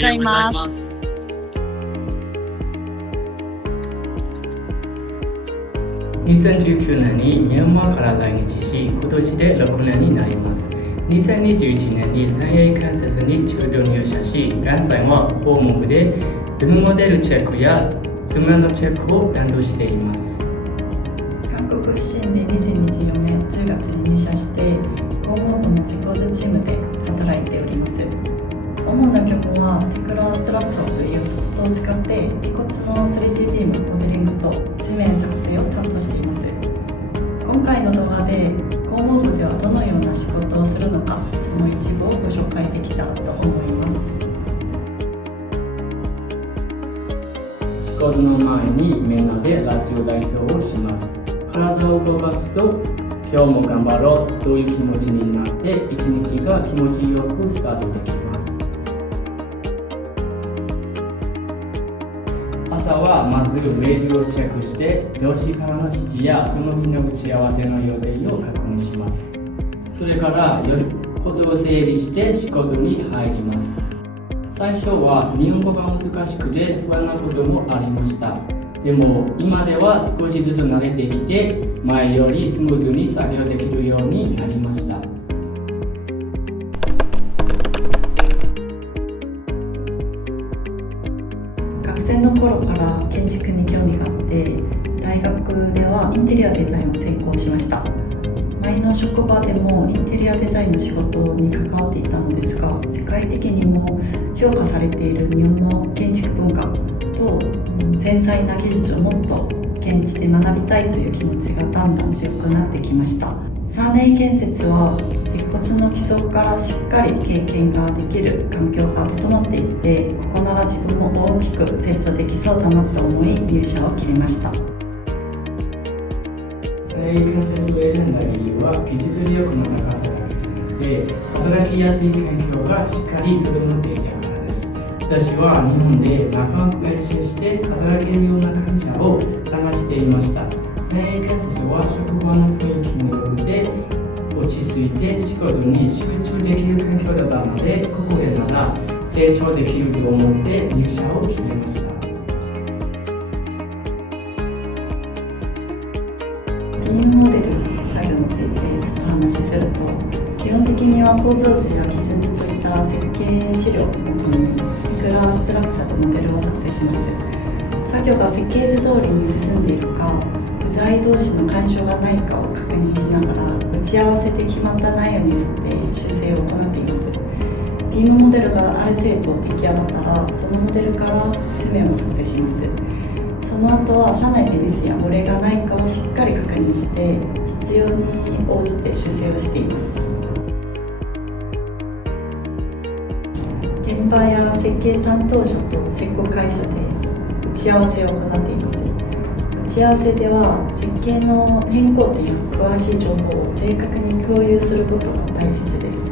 ございます。2019年にミャンマーから来日し、今年で6年になります。2021年に三栄建設に中途入社し、現在は法務部でルームモデルチェックや図面のチェックを担当しています。韓国出身で2024年10月に入社して、広報部の施工図チームで働いております。主な業務はテクラストラクチャーというソフトを使って尾骨の 3D ビームモデリングと地面作成を担当しています。今回の動画で広報部ではどのような仕事をするのか、その一部をご紹介できたらと思います。仕事の前にみんなでラジオ体操をします。体を動かすと今日も頑張ろうという気持ちになって一日が気持ちよくスタートできます。朝はまずメールをチェックして上司からの指示やその日の打ち合わせの予定を確認します。それから夜ことを整理して仕事に入ります。最初は日本語が難しくて不安なこともありました。でも今では少しずつ慣れてきて前よりスムーズに作業できるようになりました。学生の頃から建築に興味があって、大学ではインテリアデザインを専攻しました。前の職場でもインテリアデザインの仕事に関わっていたのですが、世界的にも評価されている日本の建築文化と繊細な技術をもっと現地で学びたいという気持ちがだんだん強くなってきました。三栄建設は鉄骨の基礎からしっかり経験ができる環境が整っていて、ここなら自分も大きく成長できそうだなと思い入社を決めました。三栄建設を選んだ理由は技術力の高さだけじゃなくて働きやすい環境がしっかり整っていたからです。私は日本で長く練習して働けるような会社を探していました。三栄建設は職場の雰囲気も良くて落ち着いて仕事に集中できる環境だったので、ここでなら成長できると思って入社を決めました。ビームモデルの作業についてちょっと話しすると、基本的には構造図や基準図といった設計資料をもとにテクラストラクチャーでモデルを作成します。作業が設計図通りに進んでいるか、部材同士の干渉がないかを確認しながら打ち合わせで決まった内容に沿って修正を行っています。ビームモデルがある程度出来上がったら、そのモデルから図面を作成します。その後は社内でミスや漏れがないかをしっかり確認して、必要に応じて修正をしています。現場や設計担当者と施工会社で打ち合わせを行っています。打ち合わせでは設計の変更点や詳しい情報を正確に共有することが大切です。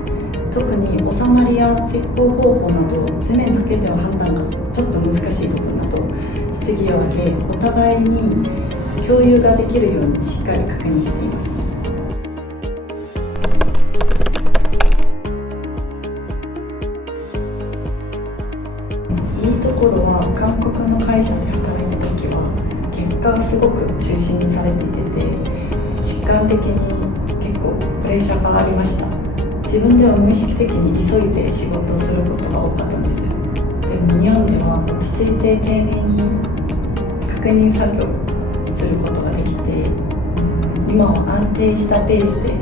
特に収まりや施工方法など図面だけでは判断がちょっと難しい部分など質疑を上げ、お互いに共有ができるようにしっかり確認しています。いいところは韓国の会社で働いた時は結果がすごく中心にされていて、実感的に結構プレッシャーがありました。自分では無意識的に急いで仕事をすることが多かったんです。でも日本では落ち着いて丁寧に確認作業することができて、今は安定したペースで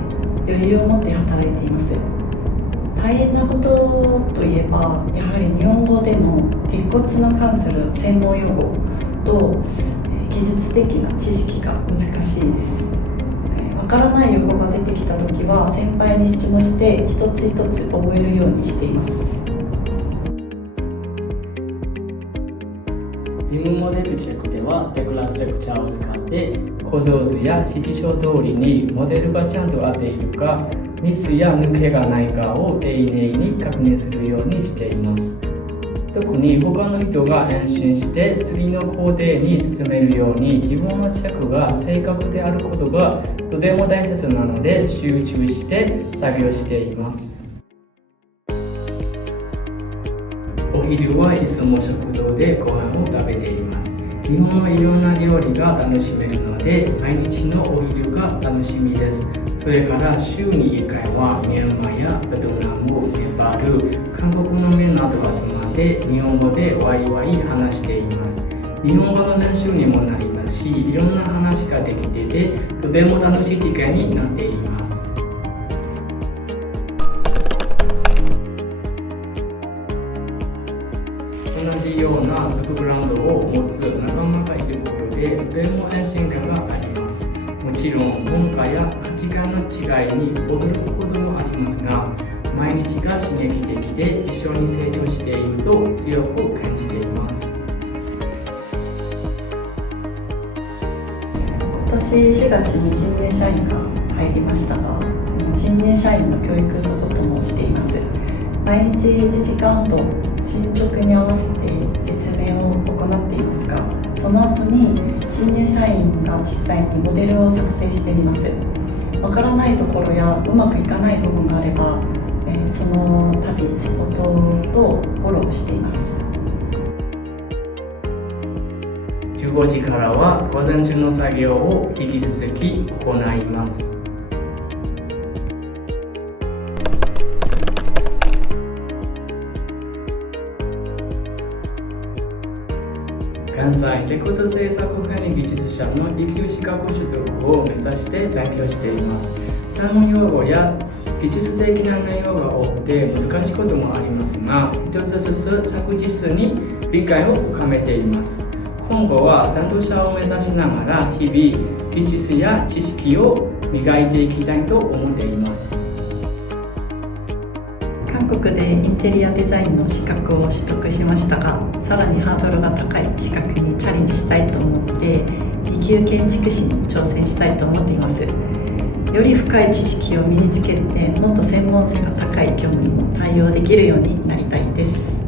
余裕を持って働いています。大変なことといえば、やはり日本語での鉄骨に関する専門用語と技術的な知識が難しいです。わからない用語が出てきたときは先輩に質問して一つ一つ覚えるようにしています。ビームモデルチェックではテクラストラクチャーを使って構造図や指示書通りにモデルがちゃんと合っているか、ミスや抜けがないかを丁寧に確認するようにしています。特に他の人が安心して次の工程に進めるように自分のチェックが正確であることがとても大切なので、集中して作業しています。オフ昼はいつも食堂でご飯を食べています。日本はいろんな料理が楽しめるので、毎日のお昼が楽しみです。それから週に1回はミャンマーやベトナム、ネパール、韓国の面などが集まって日本語でワイワイ話しています。日本語の練習にもなりますし、いろんな話ができてて、とても楽しい時間になっています。同じようなバックグラウンドを持つ仲間がいることで、とても安心感があります。もちろん文化や価値観の違いに驚くこともありますが、毎日が刺激的で一緒に成長していると強く感じています。今年4月に新入社員が入りましたが、その新入社員の教育サポートもしています。毎日1時間ほど進捗に合わせて説明を行っていますが、その後に新入社員が実際にモデルを作成してみます。わからないところやうまくいかない部分があれば、その度サポートとフォローしています。15時からは午前中の作業を引き続き行います。関西鉄骨製作管理技術者の2級資格取得を目指して勉強しています。専門用語や技術的な内容が多くて難しいこともありますが、一つずつ着実に理解を深めています。今後は担当者を目指しながら日々技術や知識を磨いていきたいと思っています。韓国でインテリアデザインの資格を取得しましたが、さらにハードルが高い資格にチャレンジしたいと思って2級建築士に挑戦したいと思っています。より深い知識を身につけて、もっと専門性が高い業務にも対応できるようになりたいです。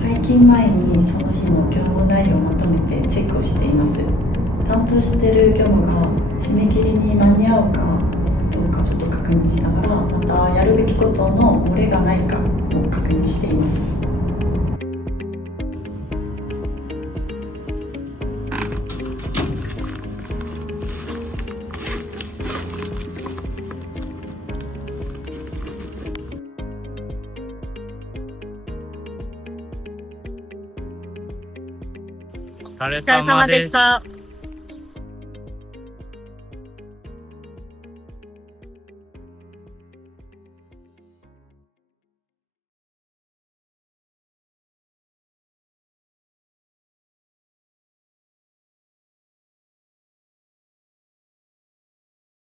退勤前にその日の業務内容をまとめてチェックをしています。担当している業務が締め切りに間に合うかどうかちょっと確認しながら、またやるべきことの漏れがないかも確認しています。お疲れ様でした。